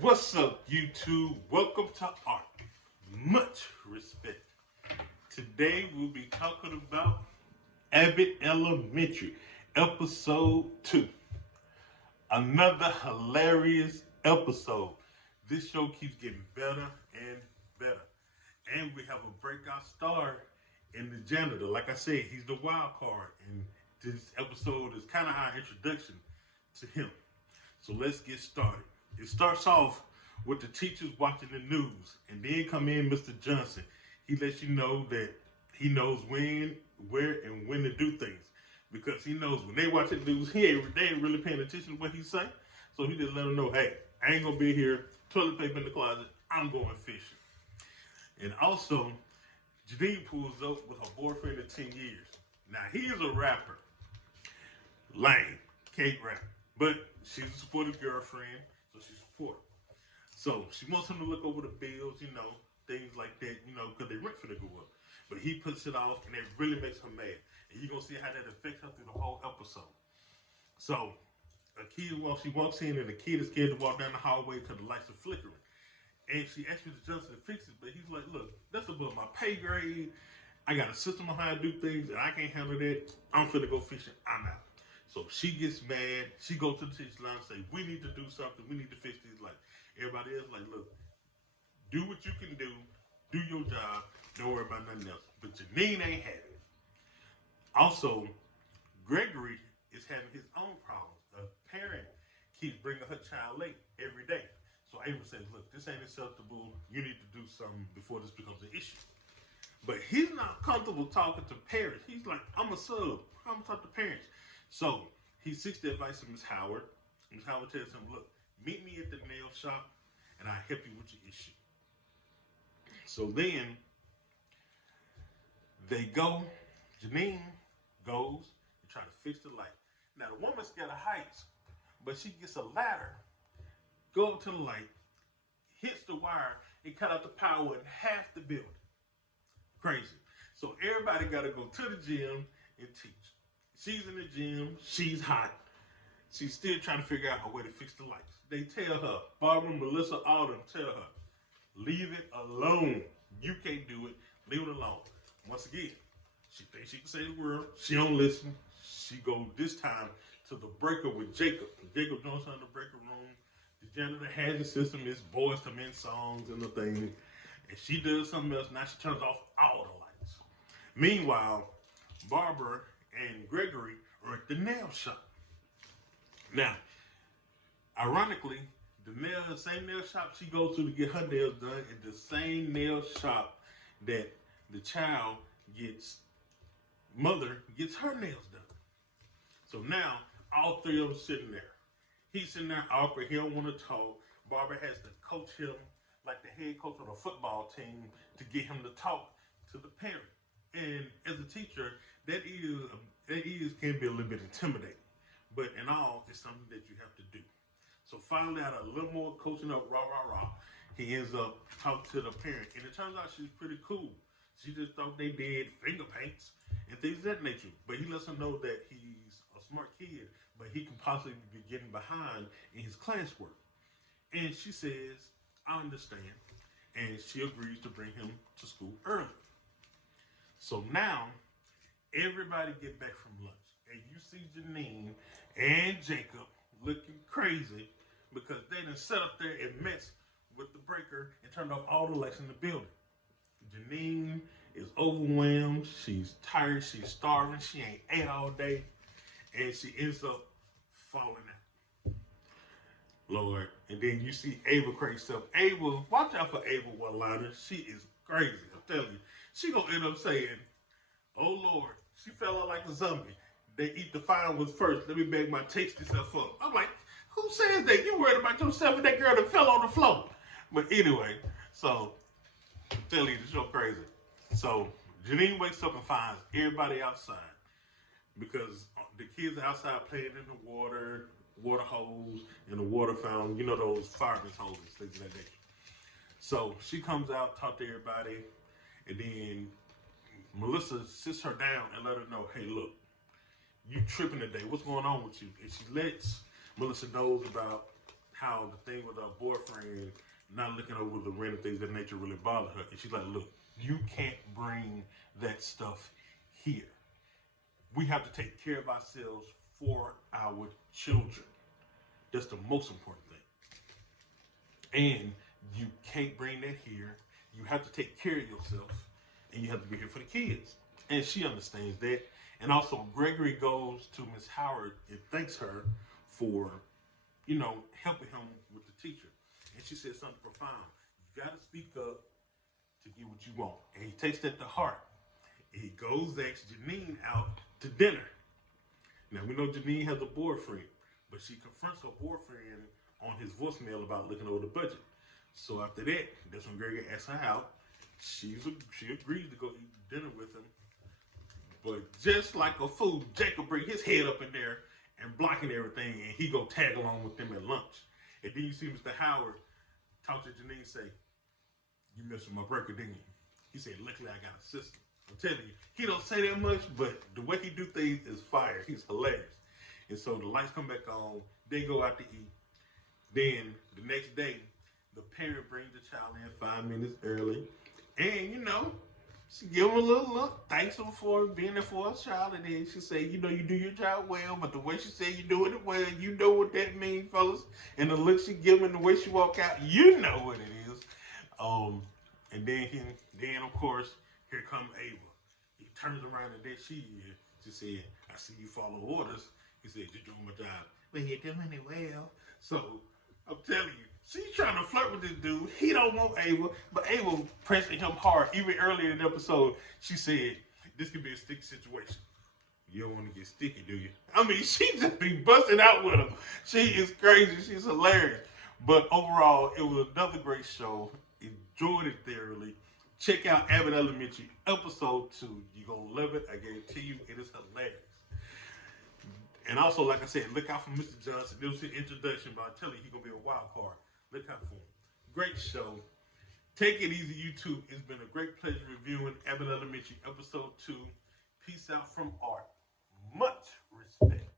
What's up, YouTube? Welcome to Art. Much respect. Today we'll be talking about Abbott Elementary, episode 2. Another hilarious episode. This show keeps getting better and better. And we have a breakout star in the janitor. Like I said, he's the wild card. And this episode is kind of our introduction to him. So let's get started. It starts off with the teachers watching the news, and then come in Mr. Johnson. He lets you know that he knows when, where, and when to do things, because he knows when they watch the news, they ain't really paying attention to what he's saying. So he just let them know, hey, I ain't gonna be here. Toilet paper in the closet. I'm going fishing. And also, Janine pulls up with her boyfriend of 10 years. Now he is a rapper, lame, can't rap, but she's a supportive girlfriend. So she's supportive. So she wants him to look over the bills, things like that, because they rent for to go up. But he puts it off, and it really makes her mad. And you're going to see how that affects her through the whole episode. So she walks in, and the kid is scared to walk down the hallway because the lights are flickering. And she asks Mr. Johnson to fix it, but he's like, look, that's above my pay grade. I got a system on how to do things, and I can't handle that. I'm finna go fishing. I'm out. So she gets mad. She goes to the teacher's line and say, we need to do something. We need to fix these lights. Everybody else like, look, do what you can do your job, don't worry about nothing else. But Janine ain't having it. Also, Gregory is having his own problems. A parent keeps bringing her child late every day. So Ava says, look, this ain't acceptable. You need to do something before this becomes an issue. But he's not comfortable talking to parents. He's like, I'm a sub. I'm going to talk to parents. So he seeks the advice of Miss Howard. Miss Howard tells him, look, meet me at the nail shop and I'll help you with your issue. So then they go, Janine goes and try to fix the light. Now the woman's scared of heights, but she gets a ladder, go up to the light, hits the wire, and cut out the power in half the building. Crazy. So everybody got to go to the gym and teach. She's in the gym, she's hot. She's still trying to figure out a way to fix the lights. They tell her, Barbara, Melissa, all of them tell her, leave it alone. You can't do it. Leave it alone. Once again, she thinks she can save the world. She don't listen. She goes this time to the breaker with Jacob. Jacob joins her in the breaker room. The janitor has a system. It's Boys to Men songs and the thing. And she does something else. Now she turns off all the lights. Meanwhile, Barbara and Gregory are at the nail shop. Now, ironically, the same nail shop she goes to get her nails done is the same nail shop that the child mother gets her nails done. So now, all three of them sitting there. He's sitting there awkward. He don't want to talk. Barbara has to coach him like the head coach on a football team to get him to talk to the parent. And as a teacher, that can be a little bit intimidating. But in all, it's something that you have to do. So finally, out of a little more coaching up, he ends up talking to the parent. And it turns out she's pretty cool. She just thought they did finger paints and things of that nature. But he lets her know that he's a smart kid, but he can possibly be getting behind in his classwork. And she says, I understand. And she agrees to bring him to school early. So now, everybody get back from lunch. And you see Janine and Jacob looking crazy because they done sat up there and messed with the breaker and turned off all the lights in the building. Janine is overwhelmed. She's tired. She's starving. She ain't ate all day. And she ends up falling out. Lord. And then you see Ava crazy stuff. Ava, watch out for Ava one-liner. She is crazy. I'm telling you. She gonna end up saying, oh Lord, she fell out like a zombie. They eat the fine ones first. Let me beg my tasty self up. I'm like, who says that? You worried about yourself and that girl that fell on the floor. But anyway, so I'm telling you, the show crazy. So Janine wakes up and finds everybody outside because the kids are outside playing in the water hose, in the water fountain, those fireman's hoses, things of that nature. So she comes out, talk to everybody, and then Melissa sits her down and let her know, hey, look, you tripping today. What's going on with you? And she lets Melissa knows about how the thing with her boyfriend not looking over the random things of nature really bothered her. And she's like, look, you can't bring that stuff here. We have to take care of ourselves for our children. That's the most important thing. And you can't bring that here. You have to take care of yourself, and you have to be here for the kids. And she understands that. And also, Gregory goes to Miss Howard and thanks her for, helping him with the teacher. And she said something profound. You got to speak up to get what you want. And he takes that to heart. And he goes, asks Janine out to dinner. Now, we know Janine has a boyfriend, but she confronts her boyfriend on his voicemail about looking over the budget. So after that, that's when Gregory asks her out. She agrees to go eat dinner with him. But just like a fool, Jacob bring his head up in there and blocking everything, and he go tag along with them at lunch. And then you see Mr. Howard talk to Janine, say, you messed with my breaker, didn't you? He said, luckily I got a sister. I'm telling you, he don't say that much, but the way he do things is fire. He's hilarious. And so the lights come back on, they go out to eat. Then the next day, the parent brings the child in 5 minutes early. And, she give him a little look, thanks him for being there for her child. And then she say, you do your job well, but the way she said you doing it well, you know what that means, fellas. And the look she give him, the way she walk out, you know what it is. And then of course, here come Ava. He turns around and there she is. She said, I see you follow orders. He said, you're doing my job. Well, you're doing it well. So, I'm telling you, she's trying to flirt with this dude. He don't want Ava, but Ava pressing him hard. Even earlier in the episode, she said, this could be a sticky situation. You don't want to get sticky, do you? I mean, she just be busting out with him. She is crazy. She's hilarious. But overall, it was another great show. Enjoyed it thoroughly. Check out Abbott Elementary, episode 2. You're going to love it. I guarantee you, it is hilarious. And also, like I said, look out for Mr. Johnson. This was his introduction, but I tell you, he's going to be a wild card. Look out for him. Great show. Take it easy, YouTube. It's been a great pleasure reviewing Abbott Elementary, episode 2. Peace out from Art. Much respect.